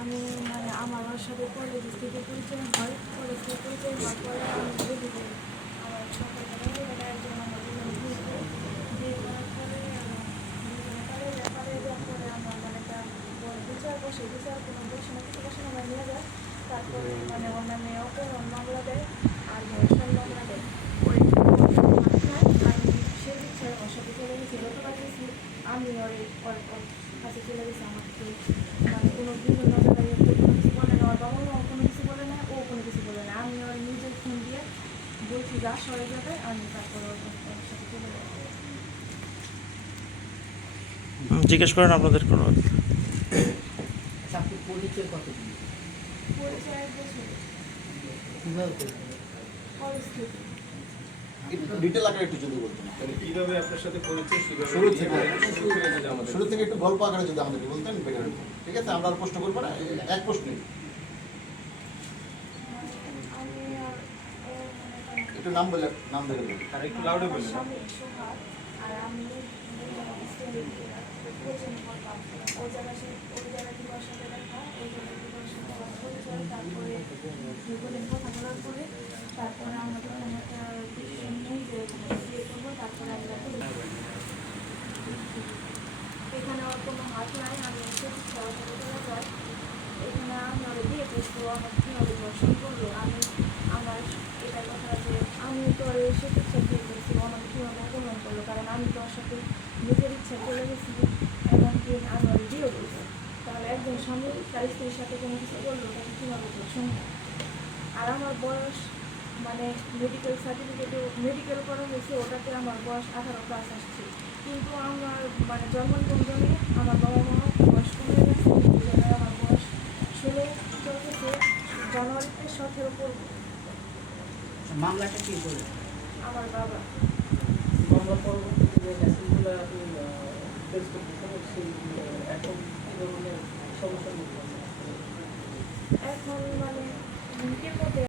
আমি মানে আমার ওর সাথে কলেজ থেকে পরিচয় হয়। কলেজ থেকে পরিচয় হওয়ার পরে আমি দেখি যে, আমার সকালবেলা একজন আমার বিয়ে করে বিয়ে করার পরে আমি দুজনে পালিয়ে যায় পালিয়ে যাওয়ার পরে আমার মানে একটা বিচার বসে, বিচার কোনো বসে না, কিছু বসে আমার নিয়ে যায়। তারপরে মানে ওর নামে অপহরণ, মামলা দেয়, আর ধর্ষণ মামলা দেয়। ওই সে বিচার ওর সাথে চলে গেছি, গতকাল গেছি। আমি ওর ওর ওর কাছে চলে গেছি মানে কোনো বিভিন্ন জায়গায় একটু কোনো কিছু বলে না ওর বাবা মাও কোনো কিছু বলে না ও কোনো কিছু বলে না আমি ওর নিজের ফোন দিয়ে বলছি যা সরে যাবে আমি তারপর জিজ্ঞেস করেন আপনাদের কোনো পরিচয় ডিটেল আকারে একটু যদি বলতেন কীভাবে আপনার সাথে পরিচয় শুরু থেকে শুরু থেকে যদি আমাদের শুরু থেকে একটু গল্প আকারে যদি আমাদেরকে বলতেন ঠিক আছে আমরা প্রশ্ন করব না এক প্রশ্নই আমি আর ও মানে আমার একটু নাম বলে নাম ধরে বলুন আর একটু লাউডে আমার বললেন আর আমি আমার তারপরে দুজনে কথা বলার তারপরে আমরা একটা করব তারপরে আমরা এখানে ওর কোনো হাত নাই আমি এসে সবার সাথে চলে এখানে করব আমার কীভাবে দর্শন করল আমি আমার আমি তো আর এসে ইচ্ছা বিয়ে করেছি কীভাবে অপমান করল, কারণ আমি তো সাথে নিজের ইচ্ছা চলে গেছি, এমনকি আমি ওর বিয়ে করছি তাহলে একজন স্বামী, তার স্ত্রীর সাথে কোনো কিছু করল, তাকে কীভাবে দর্শন আর আমার বয়স মানে মেডিকেল সার্টিফিকেটে মেডিকেল করা হয়েছে, ওটাতে আমার বয়স আঠারো প্লাস আসছে। কিন্তু আমার মানে জন্ম নিবন্ধনে আমার বাবা মা বয়স কমে গেছে আমার বয়স ষোলো চলতেছে জানুয়ারিতে সতেরো পড়ব। মামলাটা কি করে আমার বাবা। মামলা পরবর্তীতে যে মেসেজগুলো আপনি ফেস করতেছেন সেই এখন কি ধরনের সমস্যার মধ্যে এখন মানে